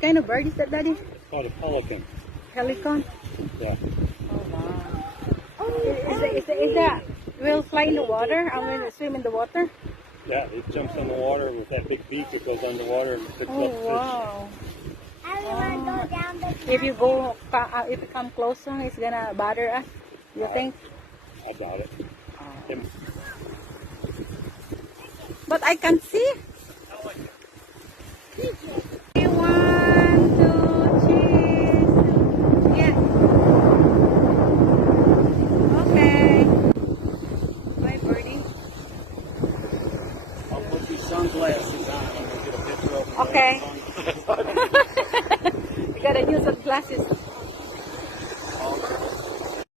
What kind of bird is that, Daddy? It's called a pelican. Pelican? Yeah. Oh, wow. Is that will fly in the water? I mean, swim in the water? Yeah, it jumps on the water with that big beak. It goes underwater and picks Oh, up fish. wow. Everyone go down the If you come closer, it's gonna bother us. You think? I doubt it. Him. But I can see. One, two, cheese. Yeah. Okay. Bye, birdie. I'll put these sunglasses on and we'll get a picture of them. Okay.